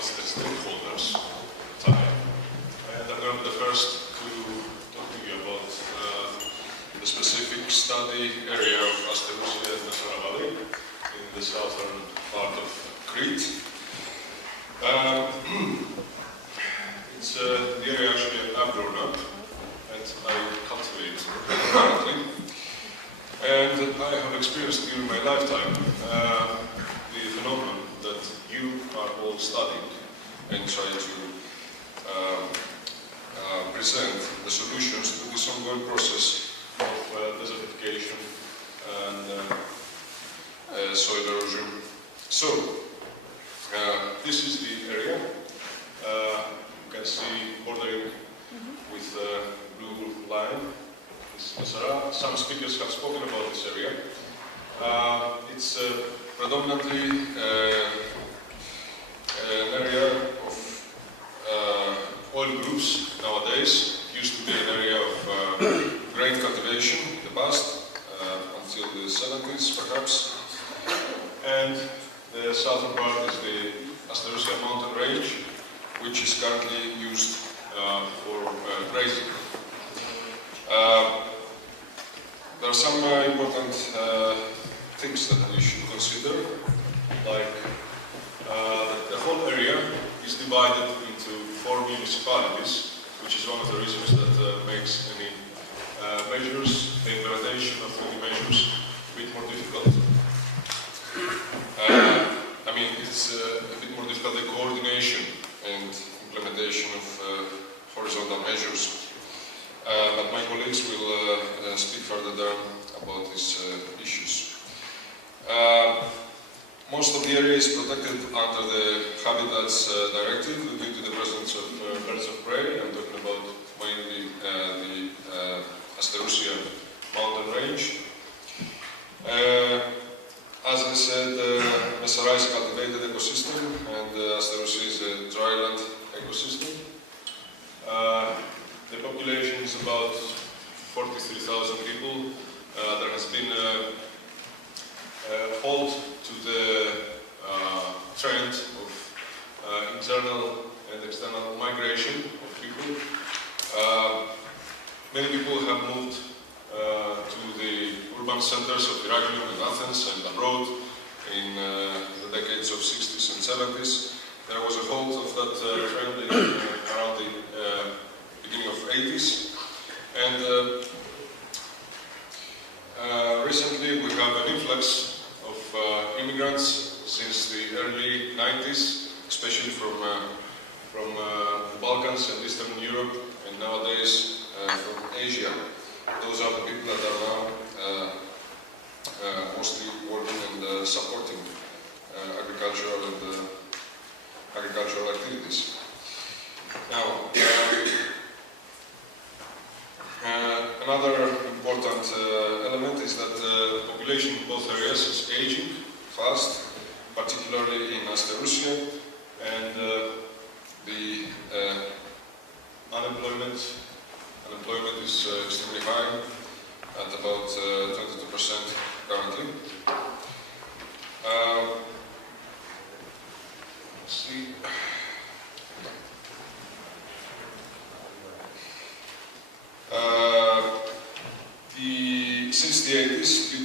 is the stakeholders time. And I'm going to be the first to talk to you about the specific study area of Stylianou and Psaras Valley in the southern part of Crete. It's the area actually I've grown up and I cultivate currently. And I have experienced during my lifetime the phenomenon that you are all studying and trying to present the solutions to this ongoing process of desertification and soil erosion. So, this is the area. You can see bordering with blue line. Psaras. Some speakers have spoken about this area. It's predominantly an area of oil groups nowadays. It used to be an area of grain cultivation in the past, until the 70s perhaps. And the southern part is the Stylianou mountain range, which is currently used for grazing. There are some important things that we should consider, like the whole area is divided into 4 municipalities, which is one of the reasons that makes any measures, the implementation of any measures, a bit more difficult. I mean, it's a bit more difficult, the coordination and implementation of horizontal measures. But my colleagues will speak further down about these issues. Most of the area is protected under the Habitats Directive due to the presence of birds of prey. I'm talking about mainly the Stylianou mountain range. As I said, Psaras is a cultivated ecosystem and Stylianou is a dryland ecosystem. The population is about 43,000 people. There has been a halt to the trend of internal and external migration of people. Many people have moved to the urban centers of Stylianou and Athens and abroad in the decades of 60s and 70s. There was a halt of that trend around the beginning of 80s, and recently we have an influx of immigrants since the early 90s, especially from the Balkans and Eastern Europe, and nowadays from Asia. Those are the people that are now mostly working and supporting agricultural activities. Now, another important element is that the population in both areas is aging fast, particularly in Stylianou, and the unemployment is extremely high, at about 22% currently. Let's see. Since the 80s, due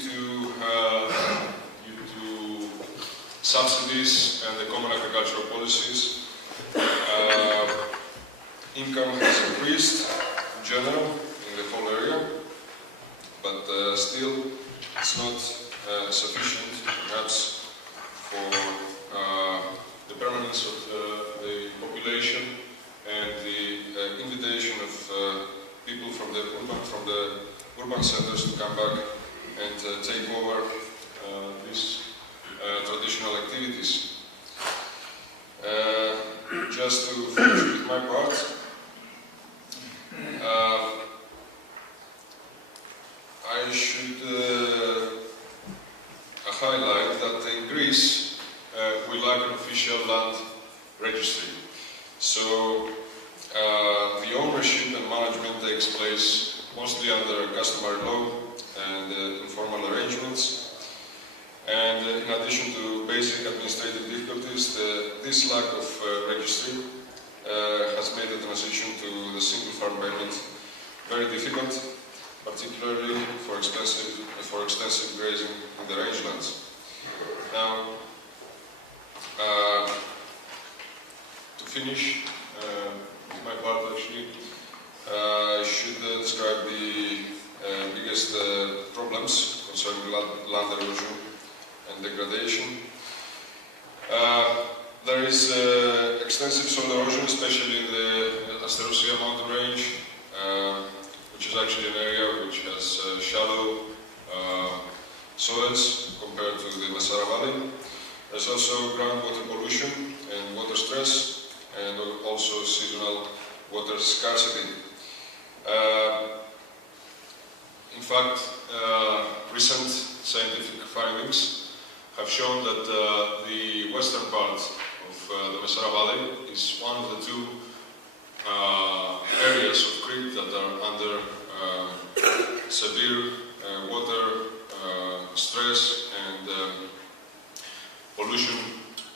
to subsidies and the common agricultural policies, income has increased in general in the whole area, but still it's not sufficient, perhaps, for the permanence of the population and the invitation of people from the urban centers to come back and take over these traditional activities. Just to finish with my part, I should highlight that in Greece we lack an official land registry. So the ownership and management takes place mostly under customary law and informal arrangements. And in addition to basic administrative difficulties, this lack of registry has made the transition to the single farm permit very difficult, particularly for extensive grazing in the rangelands. Now, to finish my part, actually, I should describe the biggest problems concerning land erosion and degradation. There is extensive soil erosion, especially in the Stylianou mountain range, which is actually an area which has shallow soils compared to the Psaras Valley. There's also groundwater pollution and water stress, and also seasonal water scarcity. In fact, recent scientific findings have shown that the western part of the Psaras Valley is one of the two areas of Crete that are under severe water stress and pollution,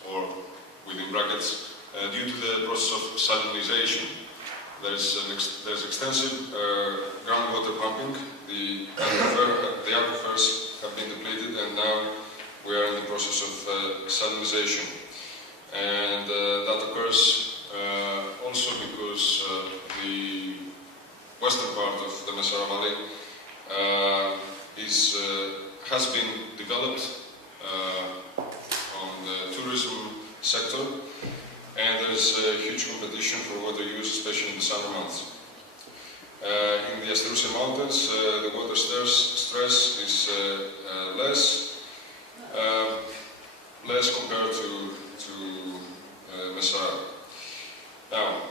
or within brackets, due to the process of salinization. There's extensive groundwater pumping. The aquifers have been depleted, and now we are in the process of salinization. And that occurs also because the western part of the Psaras Valley has been developed on the tourism sector, and there is a huge competition for water use, especially in the summer months. In the Stylianou mountains, the water stress is less compared to Psaras. Now,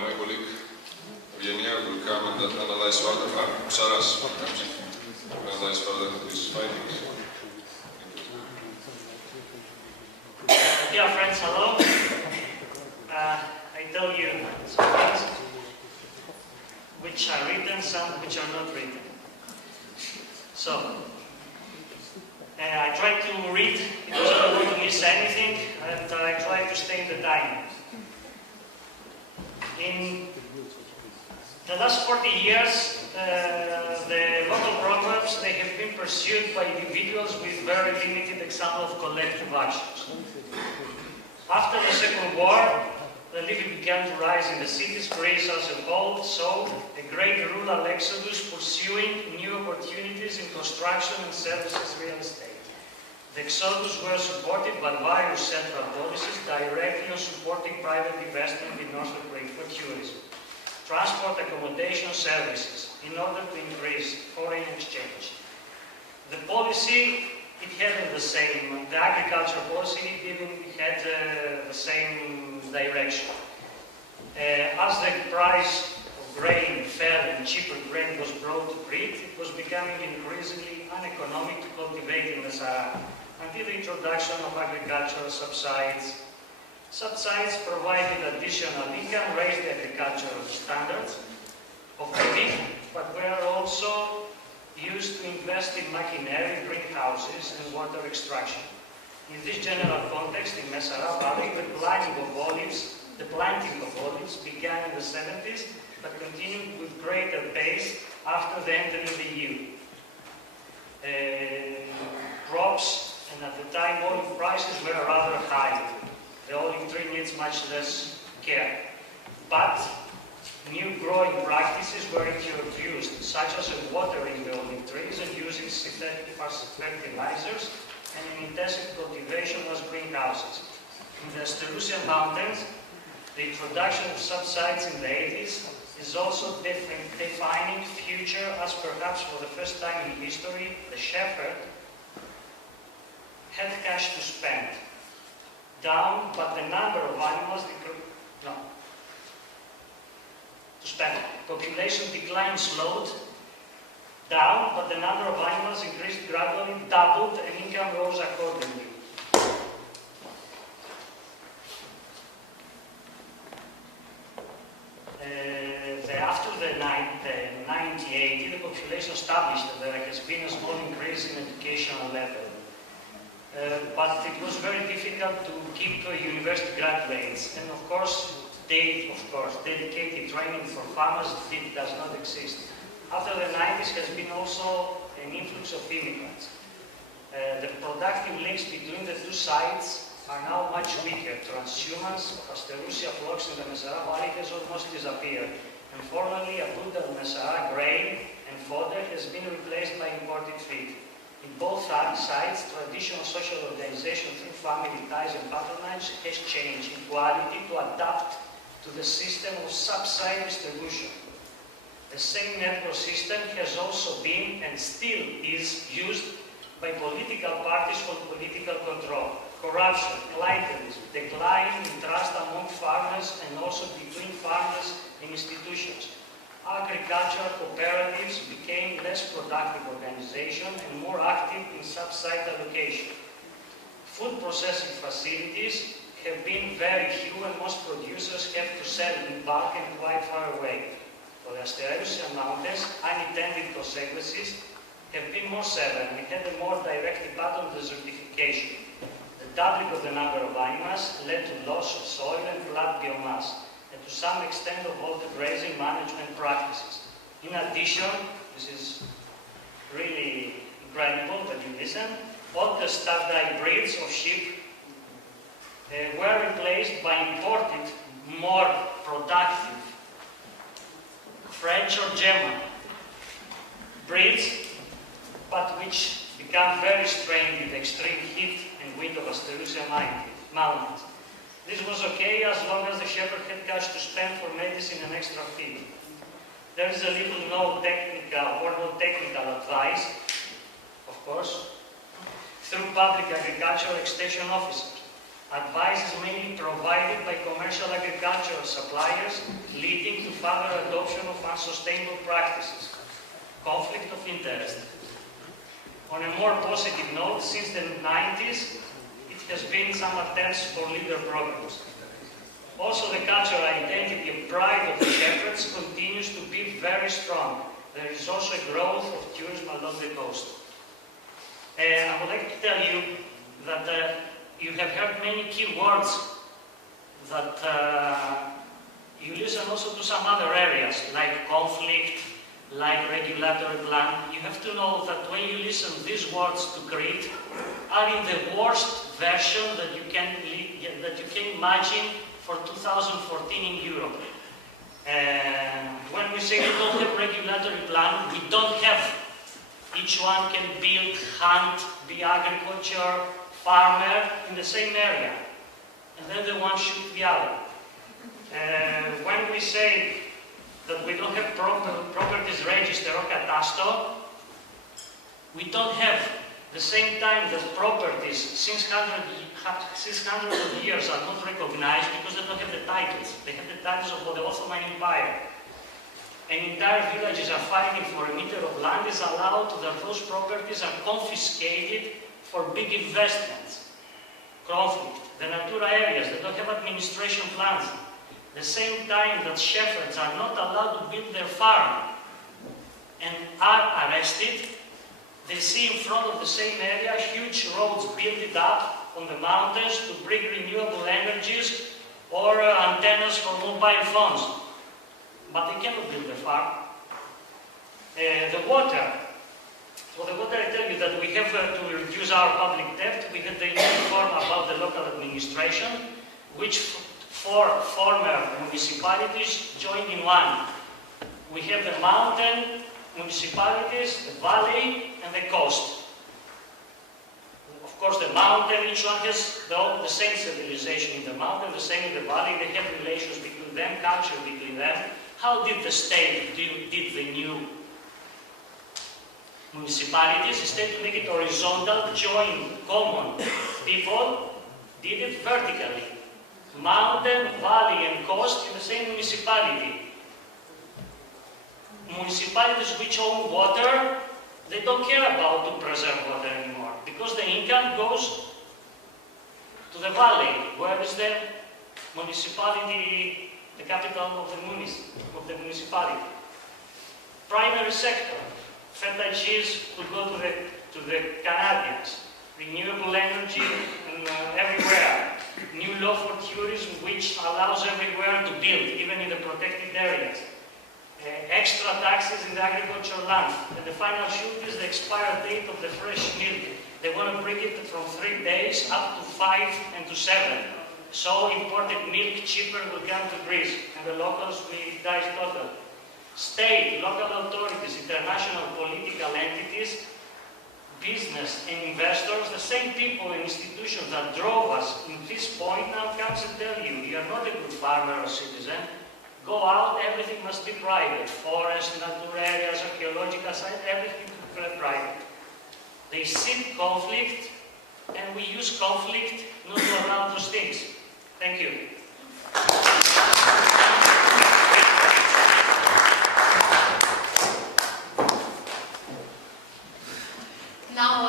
my colleague Eugenia will come and analyze further. Psaras will analyze further these findings. Dear friends, hello. I tell you some things which are written, some which are not written. So, I try to read because I don't want to miss anything, and I try to stay in the time. In the last 40 years, the local programs, they have been pursued by individuals with very limited example of collective actions. After the Second War, the living began to rise in the cities. Greece as a whole saw a great rural exodus pursuing new opportunities in construction and services real estate. The exodus were supported by various central policies directly on supporting private investment in northern Crete for tourism, transport, accommodation, services, in order to increase foreign exchange. The policy, it had the same, the agriculture policy even had the same direction. As the price of grain fell and cheaper grain was brought to Crete, it was becoming increasingly uneconomic to cultivate in the Psaras, until the introduction of agricultural subsides. Subsides provided additional income, raised the agricultural standards of Crete, but were also used to invest in machinery, greenhouses, and water extraction. In this general context, in Psaras Valley, the planting of olives began in the 70s, but continued with greater pace after the entry of the EU. Crops, and at the time olive prices were rather high. The olive tree needs much less care. But new growing practices were introduced, such as watering the olive trees and using synthetic fertilizers, and an intensive cultivation as greenhouses. In the Stylianou mountains, the introduction of subsides in the 80s is also defining future, as perhaps for the first time in history, the shepherd had cash to spend. Down, but the number of animals to spend. Population decline slowed down, but the number of animals increased gradually, doubled, and income rose accordingly. After the 1980, the population established that there has been a small increase in educational level. but it was very difficult to keep university graduates. And of course, dedicated training for farmers does not exist. After the 90s has been also an influx of immigrants. The productive links between the two sides are now much weaker. Transhumance of Asterousia flocks in the Messara Valley has almost disappeared. And formerly abundant Messara grain and fodder has been replaced by imported feed. In both sides, traditional social organization through family ties and patronage has changed in quality to adapt to the system of sub-side distribution. The same network system has also been and still is used by political parties for political control. Corruption, clientelism, decline in trust among farmers and also between farmers and institutions. Agricultural cooperatives became less productive organization and more active in sub-site allocation. Food processing facilities have been very few and most producers have to sell in bulk and quite far away. For the Stylianou mountains, unintended consequences have been more severe and had a more direct impact on desertification. The doubling of the number of animals led to loss of soil and plant biomass, and to some extent of all the grazing management practices. In addition, this is really incredible that you listen, all the standard breeds of sheep were replaced by imported, more productive French or German breeds, but which become very strained in the extreme heat and wind of Asterousia mountains. This was okay as long as the shepherd had cash to spend for medicine and extra feed. There is a little no technical advice, of course, through public agricultural extension officers. Advice is mainly provided by commercial agricultural suppliers, leading to further adoption of unsustainable practices. Conflict of interest. On a more positive note, since the 90s, it has been some attempts for leader programs. Also, the cultural identity and pride of the shepherds continues to be very strong. There is also a growth of tourism along the coast. I would like to tell you that you have heard many key words that you listen also to some other areas, like conflict, like regulatory plan. You have to know that when you listen these words to Crete are in the worst version that you can imagine for 2014 in Europe. When we say we don't have regulatory plan, we don't have. Each one can build, hunt, be agriculture, farmer in the same area. And then the one shoot the other. When we say that we don't have properties register or catasto, we don't have the same time that properties since hundreds of years are not recognized because they don't have the titles. They have the titles of the Ottoman Empire. And entire villages are fighting for a meter of land is allowed that those properties are confiscated for big investments. Conflict. The Natura areas, they don't have administration plans. The same time that shepherds are not allowed to build their farm and are arrested, they see in front of the same area huge roads built up on the mountains to bring renewable energies or antennas for mobile phones. But they cannot build a farm. The water. For the water, I tell you that we have to reduce our public debt. We had the new reform about the local administration, which four former municipalities joined in one. We have the mountain municipalities, the valley, and the coast. Of course, the mountain, each one has the same civilization in the mountain, the same in the valley. They have relations between them, culture between them. How did the state did the new municipalities? Instead to make it horizontal, join common people, did it vertically. Mountain, valley, and coast in the same municipality. Municipalities which own water, they don't care about to preserve water anymore because the income goes to the valley. Where is the municipality, the capital of the municipality? Primary sector. Feta cheese will go to the Canadians. renewable energy everywhere, new law for tourism which allows everywhere to build, even in the protected areas, extra taxes in the agricultural land, and the final shoot is the expired date of the fresh milk. They want to bring it from 3 days up to 5 and to 7. So imported milk cheaper will come to Greece, and the locals will die total. State, local authorities, international political entities, business and investors, the same people and institutions that drove us in this point now comes and tell you, you are not a good farmer or citizen. Go out, everything must be private. Forests, nature areas, archaeological sites, everything is private. They seek conflict, and we use conflict not to allow those things. Thank you. Now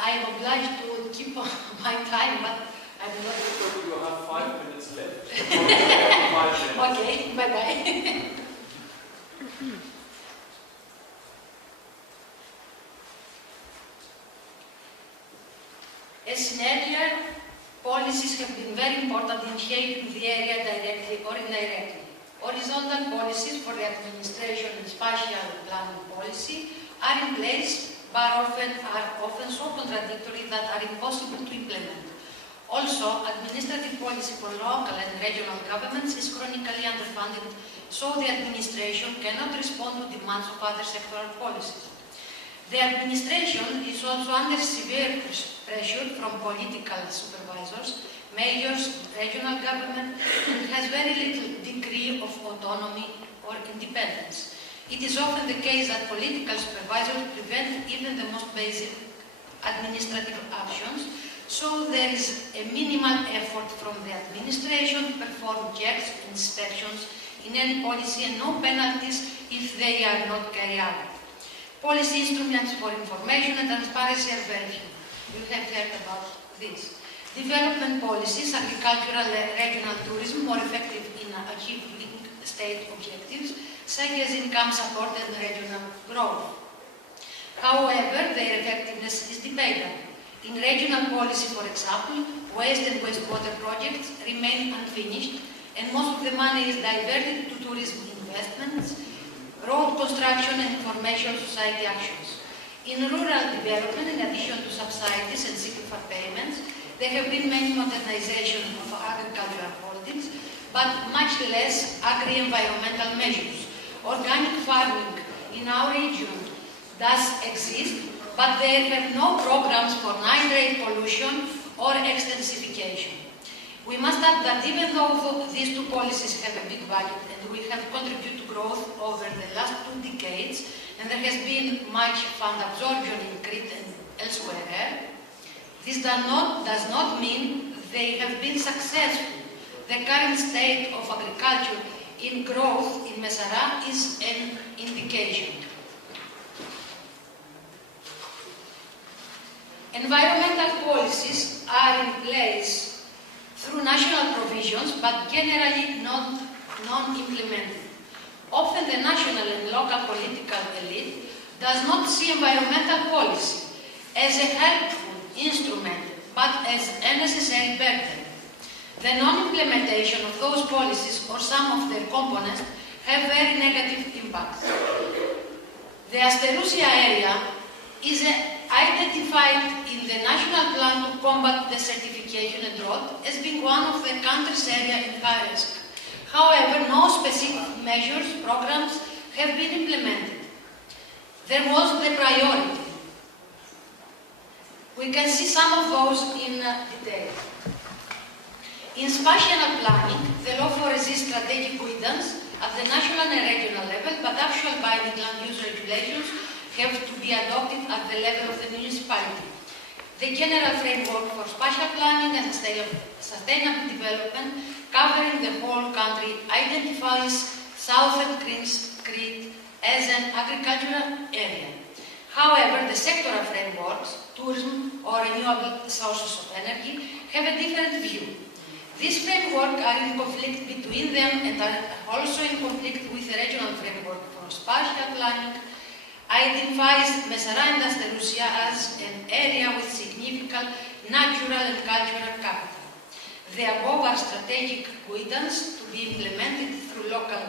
I am obliged to keep my time, but I will not. You have 5 minutes left. 5 minutes. Okay, bye-bye. As in earlier, policies have been very important in shaping the area directly or indirectly. Horizontal policies for the administration and spatial planning policy are in place, but are often so contradictory that are impossible to implement. Also, administrative policy for local and regional governments is chronically underfunded, so the administration cannot respond to demands of other sectoral policies. The administration is also under severe pressure from political supervisors, mayors, regional government, and has very little degree of autonomy or independence. It is often the case that political supervisors prevent even the most basic administrative actions, so there is a minimal effort from the administration to perform checks, inspections in any policy, and no penalties if they are not carried out. Policy instruments for information and transparency are very few. You have heard about this. Development policies, agricultural and regional tourism, more effective in achieving state objectives, such as income support and regional growth. However, their effectiveness is debatable. In regional policy, for example, waste and wastewater projects remain unfinished, and most of the money is diverted to tourism investments, road construction and information society actions. In rural development, in addition to subsidies and simplified payments, there have been many modernization of agricultural holdings, but much less agri-environmental measures. Organic farming in our region does exist, but there have no programs for nitrate pollution or extensification. We must add that even though these two policies have a big budget and we have contributed to growth over the last 2 decades, and there has been much fund absorption in Crete and elsewhere, this does not mean they have been successful. The current state of agriculture in growth in Psaras is an indication. Environmental policies are in place through national provisions, but generally non-implemented. Often the national and local political elite does not see environmental policy as a helpful instrument, but as a necessary burden. The non-implementation of those policies or some of their components have very negative impacts. The Asterousia area is identified in the national plan to combat desertification and drought as being one of the country's areas in high risk. However, no specific measures, programs have been implemented. There was the priority. We can see some of those in detail. In spatial planning, the law foresees strategic guidance at the national and regional level, but actual binding land use regulations have to be adopted at the level of the municipality. The general framework for spatial planning and sustainable development covering the whole country identifies southern Crete as an agricultural area. However, the sectoral frameworks, tourism or renewable sources of energy, have a different view. These frameworks are in conflict between them and are also in conflict with the regional framework for spatial planning, identifies Psaras and Asterousia as an area with significant ecological, natural and cultural capital. The above are strategic guidance to be implemented through local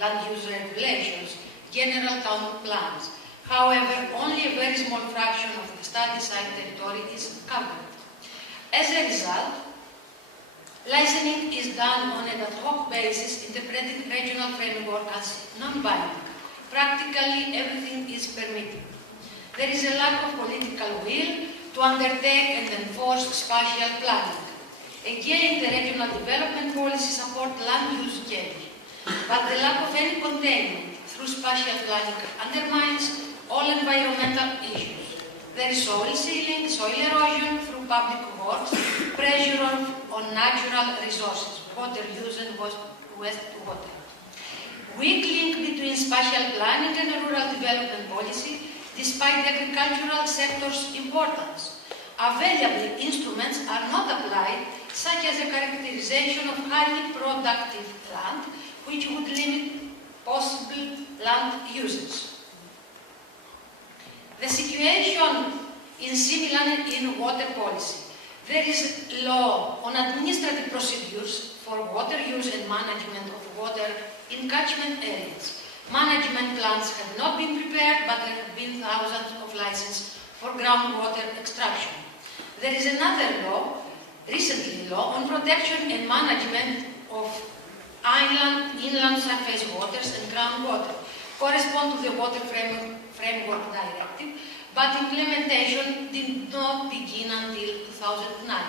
land use regulations, general town plans. However, only a very small fraction of the study site territory is covered. As a result, licensing is done on an ad hoc basis, interpreting regional framework as non-binding. Practically everything is permitted. There is a lack of political will to undertake and enforce spatial planning. Again, the regional development policy supports land use change, but the lack of any containment through spatial planning undermines all environmental issues. There is soil sealing, soil erosion through public works, pressure on natural resources, water use and wastewater. Weak link between spatial planning and rural development policy, despite the agricultural sector's importance. Available instruments are not applied, such as a characterization of highly productive land, which would limit possible land uses. The situation is similar in water policy. There is law on administrative procedures for water use and management of water in catchment areas. Management plans have not been prepared, but there have been thousands of licenses for groundwater extraction. There is another law, recently law, on protection and management of inland surface waters and groundwater, correspond to the Water Framework Directive, but implementation did not begin until 2009.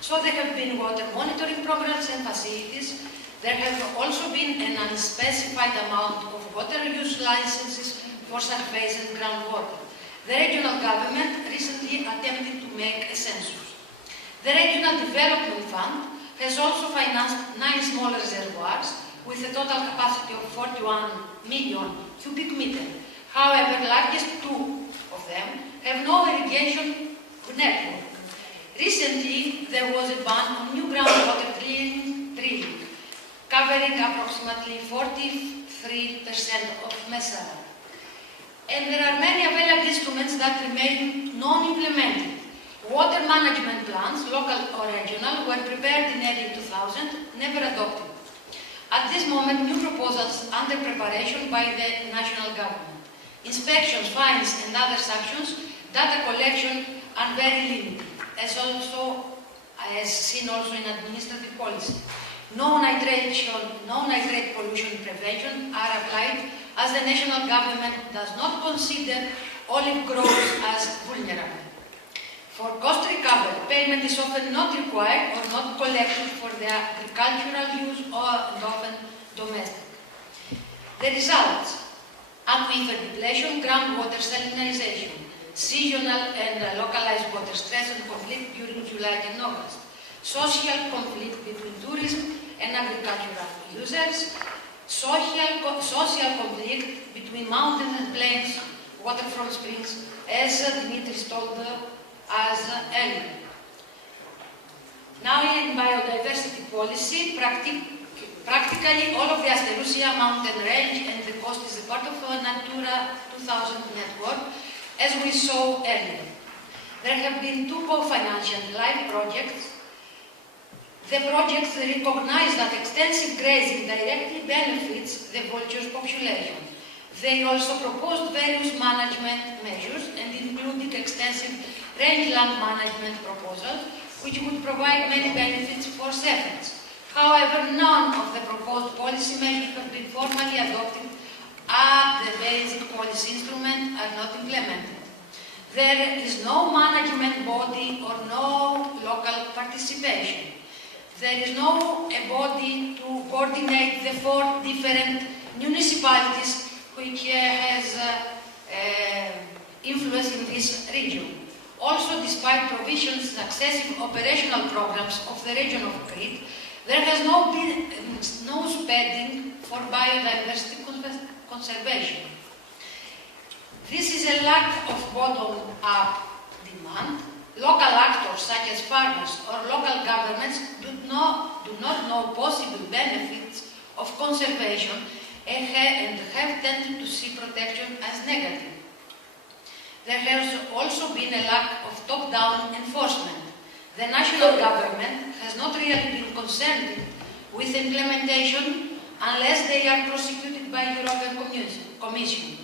So there have been water monitoring programs and facilities. There have also been an unspecified amount of water use licenses for surface and groundwater. The regional government recently attempted to make a census. The Regional Development Fund has also financed 9 small reservoirs with a total capacity of 41 million cubic meters. However, largest 2 of them have no irrigation network. Recently, there was a ban on new groundwater drilling, covering approximately 43% of Psaras. And there are many available instruments that remain non-implemented. Water management plans, local or regional, were prepared in early 2000, never adopted. At this moment, new proposals under preparation by the national government. Inspections, fines and other sanctions, data collection are very limited, as seen also in administrative policy. No nitrate pollution prevention are applied, as the national government does not consider olive growers as vulnerable. For cost recovery, payment is often not required or not collected for their agricultural use or often domestic. The results: aquifer depletion, groundwater salinization, seasonal and localized water stress and conflict during July and August, social conflict between tourism and agricultural users, social conflict between mountains and plains, water from springs, as Dimitris told us earlier. Now in biodiversity policy, practically all of the Asterousia mountain range and the coast is a part of a Natura 2000 network, as we saw earlier. There have been 2 co-financial live projects. The projects recognize that extensive grazing directly benefits the vulture's population. They also proposed various management measures and included extensive rangeland management proposals, which would provide many benefits for servants. However, none of the proposed policy measures have been formally adopted, as the basic policy instruments are not implemented. There is no management body or no local participation. There is no body to coordinate the 4 different municipalities which has influence in this region. Also, despite provisions and successive operational programs of the region of Crete, there has been no spending for biodiversity conservation. This is a lack of bottom-up demand. Local actors such as farmers or local governments do not know possible benefits of conservation and have tended to see protection as negative. There has also been a lack of top-down top-down enforcement. The national government has not really been concerned with implementation unless they are prosecuted by European Commission.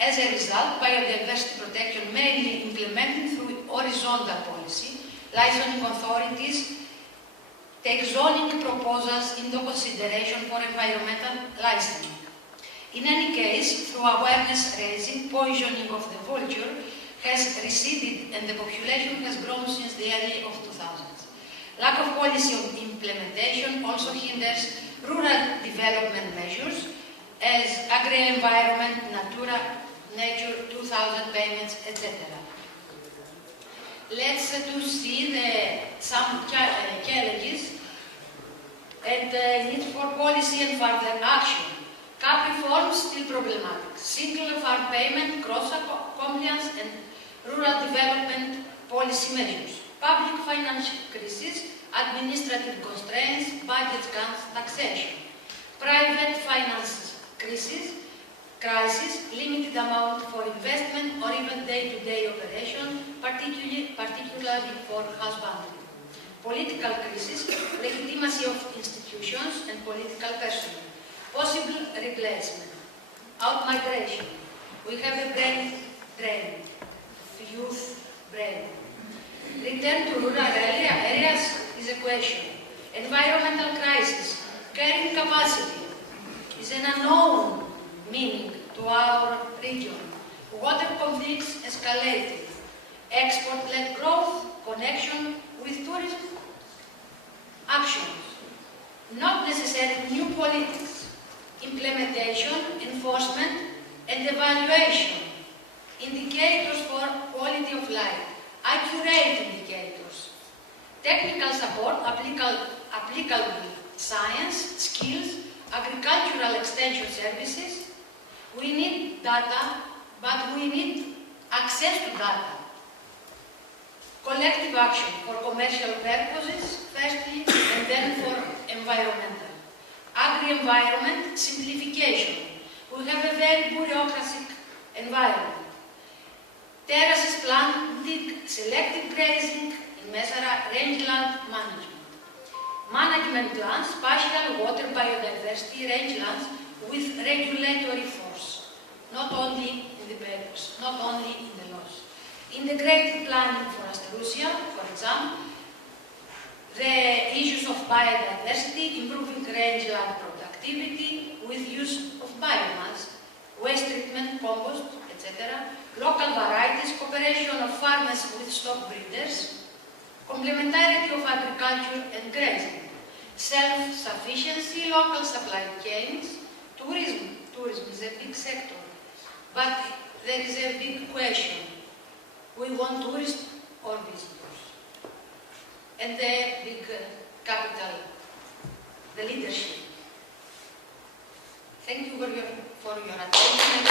As a result, biodiversity protection mainly implemented through horizontal policy, licensing authorities take zoning proposals into consideration for environmental licensing. In any case, through awareness raising, poisoning of the vulture has receded and the population has grown since the early 2000s. Lack of policy of implementation also hinders rural development measures as agri-environment, Natura, Nature 2000 payments, etc. Let's see some challenges and need for policy and further action. CAP reforms still problematic. Single farm payment, cross-compliance and rural development policy measures. Public financial crisis, administrative constraints, budget cuts, taxation. Private finance crisis, limited amount for investment or even day-to-day operation, particularly for husbandry. Political crisis, legitimacy of institutions and political personnel. Possible replacement. Out-migration. We have a brain drain, youth brain. Return to rural areas is a question. Environmental crisis. Carrying capacity is an unknown meaning to our region. Water conflicts escalated. Export-led growth, connection with tourism. Actions. Not necessarily new politics. Implementation, enforcement, and evaluation. Indicators for quality of life. Accurate indicators. Technical support, applicable science, skills, agricultural extension services. We need data, but we need access to data. Collective action for commercial purposes, firstly, and then for environmental. Agri-environment simplification. We have a very bureaucratic environment. Terraces planting, selective grazing in Psaras, rangeland management. Management plans, spatial, water, biodiversity, rangelands with regulatory force. Not only in the papers, not only in the laws. Integrated planning for Stylianou, for example, the issues of biodiversity, improving rangeland productivity with use of biomass, waste treatment, compost, etc., local varieties, cooperation of farmers with stock breeders, complementarity of agriculture and grazing, self-sufficiency, local supply chains, tourism. Tourism is a big sector, but there is a big question. We want tourists or visitors? And the big capital, the leadership. Thank you for your attention.